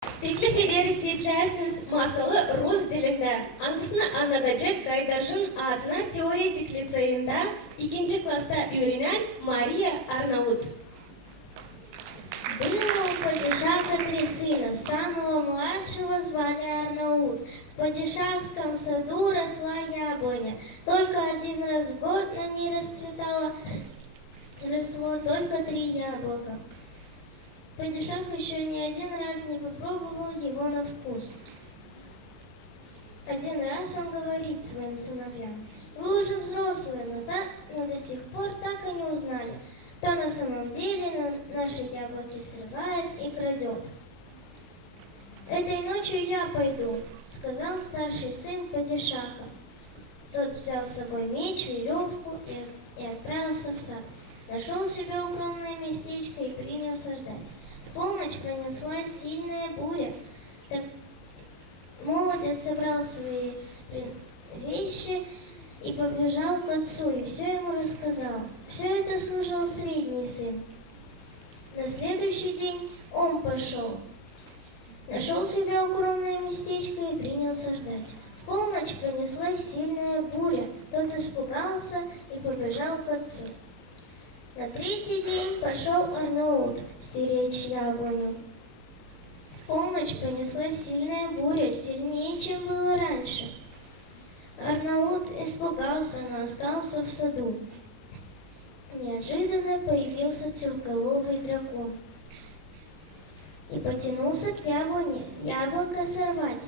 Teklif ederiz sizlersiniz masalı Rus dilinde. Anısını anlatacak Gaydaş'ın adına teoretik liseyinde 2. klasta öğrenen Мария Арнаут. Было у падишаха 3 сына, самого младшего звали Арнаут. В падишахском саду росла яблоня. Только один раз в год на ней росло только 3 яблока. Падишах еще ни один раз не попробовал его на вкус. Один раз он говорит своим сыновьям: «Вы уже взрослые, но до сих пор так и не узнали, кто на самом деле наши яблоки срывает и крадет». «Этой ночью я пойду», — сказал старший сын падишаха. Тот взял с собой меч, веревку и отправился в сад. Нашел себе укромное местечко и принялся ждать. В полночь пронеслась сильная буря. Так молодец собрал свои вещи и побежал к отцу, и все ему рассказал. Все это слушал средний сын. На следующий день он пошел. Нашел себе укромное местечко и принялся ждать. В полночь пронеслась сильная буря. Тот испугался и побежал к отцу. На 3-й день пошел Арнаут стеречь яблоню. В полночь пронеслась сильная буря, сильнее, чем было раньше. Арнаут испугался, но остался в саду. Неожиданно появился трехголовый дракон и потянулся к яблоне яблоко сорвать.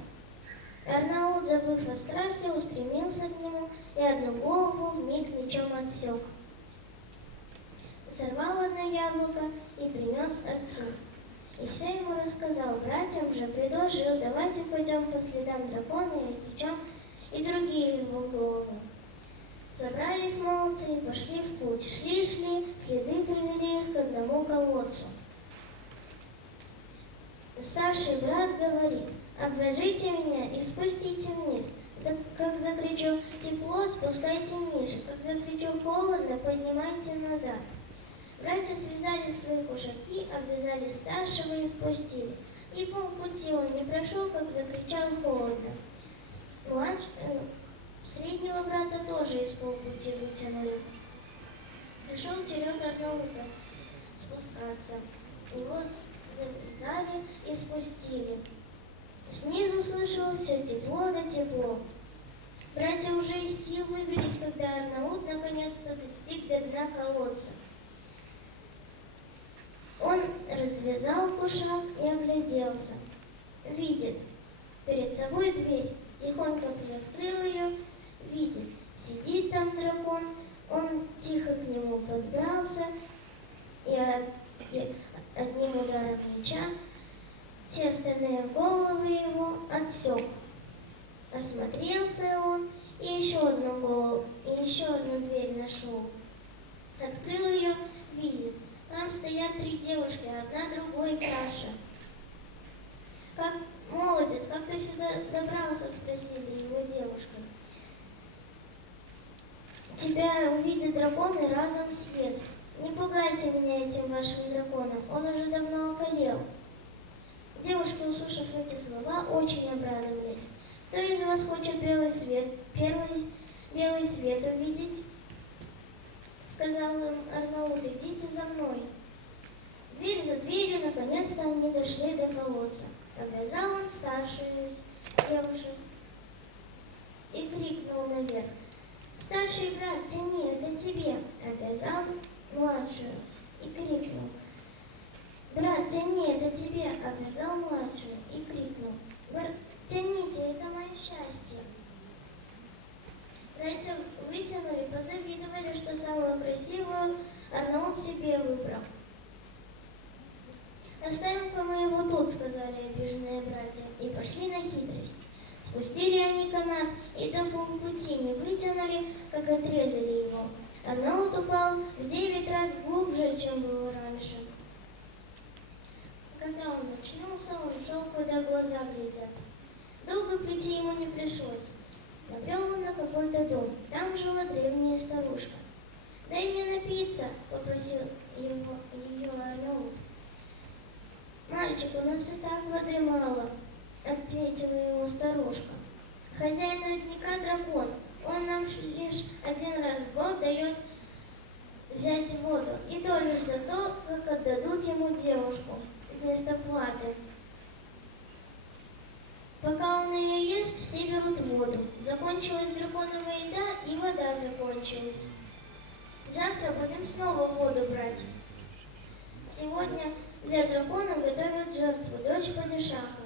Арнаут, забыв о страхе, устремился к нему и одну голову вмиг мечом отсек. Сорвал одно яблоко и принес отцу. И все ему рассказал. Братьям же предложил: давайте пойдем по следам дракона и отсечем и другие его головы. Собрались молодцы и пошли в путь. Шли, следы привели их к одному колодцу. Старший брат говорит: обвяжите меня и спустите вниз. Как закричу тепло, спускайте ниже. Как закричу холодно, поднимайте назад. Братья связали свои кушаки, обвязали старшего и спустили. И полпути он не прошел, как закричал холодно. Среднего брата тоже из полпути вытянули. Пришел черед Арнаута спускаться. Его завязали и спустили. Снизу слышалось все тепло да тепло. Братья уже из сил выбились, когда Арнаут наконец-то достиг до дна колодца. Он развязал кушак и огляделся. Видит перед собой дверь, тихонько приоткрыл ее, видит, сидит там дракон. Он тихо к нему подбрался и одним ударом меча все остальные головы его отсек. Осмотрелся он и еще одну дверь нашел. Открыл ее, видит, там стоят 3 девушки, одна другой краше. «Как молодец, как ты сюда добрался?» — спросили его девушка. «Тебя увидит дракон и разом съест. Не пугайте меня этим вашим драконом, он уже давно околел». Девушки, услышав эти слова, очень обрадовались. «Кто из вас хочет белый свет увидеть?» — сказал им Арнаут: «идите за мной». Дверь за дверью наконец-то они дошли до колодца. Обвязал он старшую из девушек и крикнул наверх: «Старший брат, тяни, это тебе!» Обвязал младшую и крикнул: «Брат, тяни, это тебе!» Обвязал младшую и крикнул: «Тяните, это мое счастье!» Братья вытянули, позавидовали, что самую красивую Арнаут себе выбрал. «Оставим-ка мы его тут», — сказали обиженные братья, и пошли на хитрость. Спустили они канат и до полпути не вытянули, как отрезали его. Арнаут упал в 9 раз глубже, чем было раньше. Когда он очнулся, он шел, куда глаза глядят. Долго прийти ему не пришлось. Набрел он на какой-то дом. Там жила древняя старушка. «Дай мне напиться», — попросил ее Арнаут. «Мальчик, у нас и так воды мало», — ответила ему старушка. «Хозяин родника дракон, он нам лишь один раз в год дает взять воду, и то лишь за то, как отдадут ему девушку вместо платы. Пока он ее ест, все берут воду. Закончилась драконовая еда, и вода закончилась. Завтра будем снова воду брать. Сегодня для дракона готовят жертву, дочь падишаха».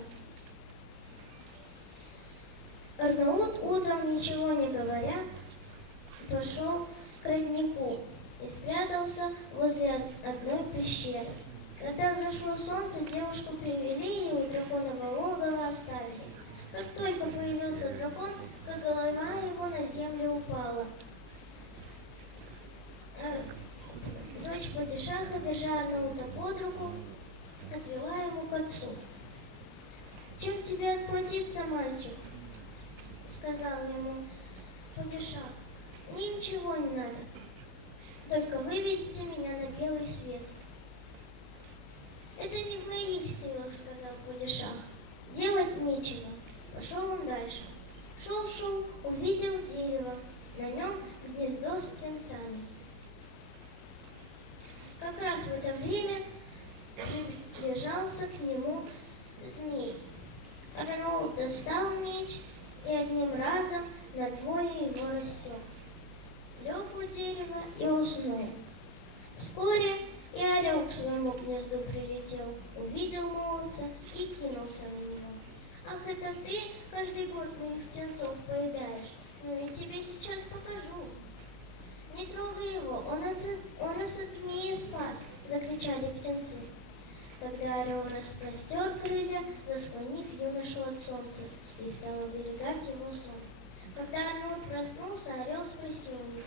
Арнаут утром, ничего не говоря, пошел к роднику и спрятался возле одной пещеры. Когда взошло солнце, девушку привели и у драконового логова оставили. Как только появился дракон, как голова его на землю упала. Дочь падишаха, держа Арнаута под руку, отвела его к отцу. «Чем тебе отплатиться, мальчик?» — сказал ему падишах. «Мне ничего не надо, только выведите меня на белый свет». «Это не в моих силах», — сказал падишах. «Делать нечего». Пошел он дальше. Шел, увидел дерево, на нем гнездо с птенцами. Как раз в это время приближался к нему змей. Арнаут достал меч и одним разом на двое его рассек. Лег у дерева и уснул. Вскоре и орел к своему гнезду прилетел, увидел молодца и кинулся на него. «Ах, это ты каждый год моих птенцов поедаешь? Ну я тебе сейчас покажу». «Не трогай его, он нас от змеи спас!» — закричали птенцы. Тогда орел распростер крылья, заслонив юношу от солнца, и стал оберегать его сон. Когда Арнаут проснулся, орел спросил его: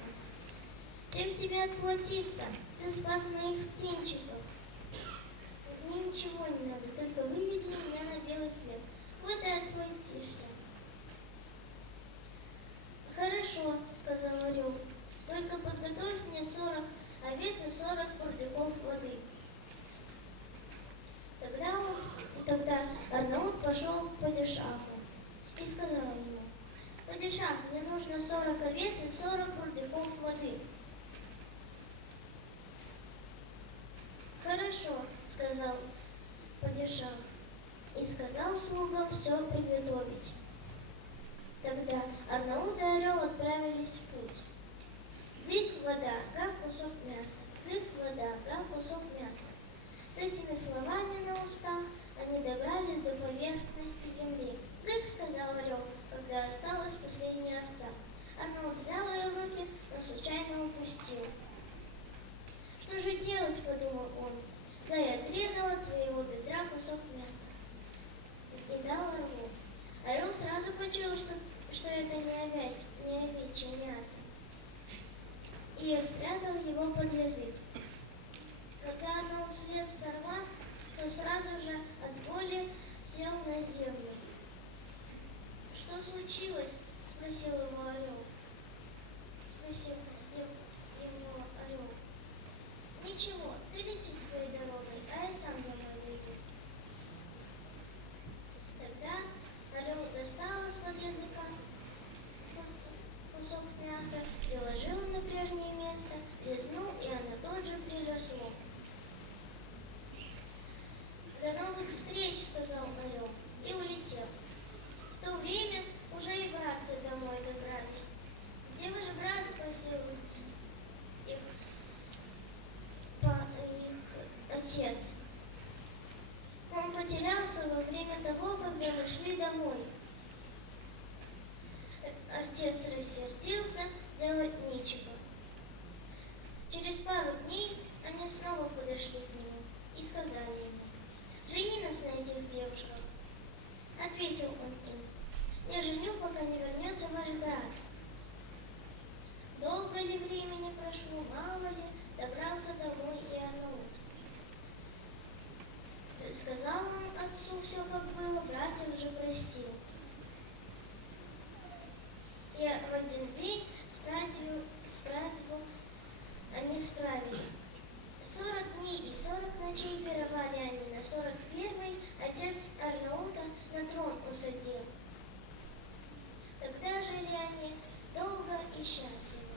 «Чем тебе отплатиться? Ты спас моих птенчиков». «Мне ничего не надо, только выведи меня на белый свет. Вот и отплатишься». «Хорошо», — сказал орел, — «только подготовь мне 40 овец и 40 бурдюков воды». Тогда Арнаут пошел к падишаху и сказал ему: «Падишах, мне нужно 40 овец и 40 бурдюков воды». «Хорошо», — сказал падишах и сказал слугам все приготовить. Тогда Арнаут и орел отправились в путь. Гык, вода, гав, кусок мяса. Гык, вода, гав, кусок мяса. С этими словами на устах они добрались до поверхности земли. «Гык», — сказал орел, когда осталась последняя овца. Арнаут взял ее в руки, но случайно упустил. «Что же делать?» — подумал он. Да и отрезал от своего бедра кусок мяса и дал орлу. Орел сразу почуял, что это не овечье мясо, и спрятал его под язык. Когда оно слез с орла, то сразу же от боли сел на землю. «Что случилось?» — спросил его орел. «Ничего, ты лети своей дорогой, а я сам домой дойду». Тогда орел достал из-под языка кусок мяса, приложил на прежнее место, лизнул, и оно тут же приросло. «До новых встреч!» — сказал орел и улетел. В то время уже и братцы домой добрались. «Где ваш брат?» — спросил их отец. «Он потерялся во время того, когда мы шли домой». Отец рассердился, делать нечего. Через пару дней они снова подошли к нему и сказали ему: «Жени нас на этих девушках». Ответил он им: «Не женю, пока не вернется ваш брат». Долго ли времени прошло, мало ли, добрался домой и Арнаут. Сказал он отцу все, как было, братьев же простил. И в один день свадьбу они справили. 40 дней и 40 ночей пировали они. На 41-й отец Арнаута на трон усадил. Тогда жили они долго и счастливо.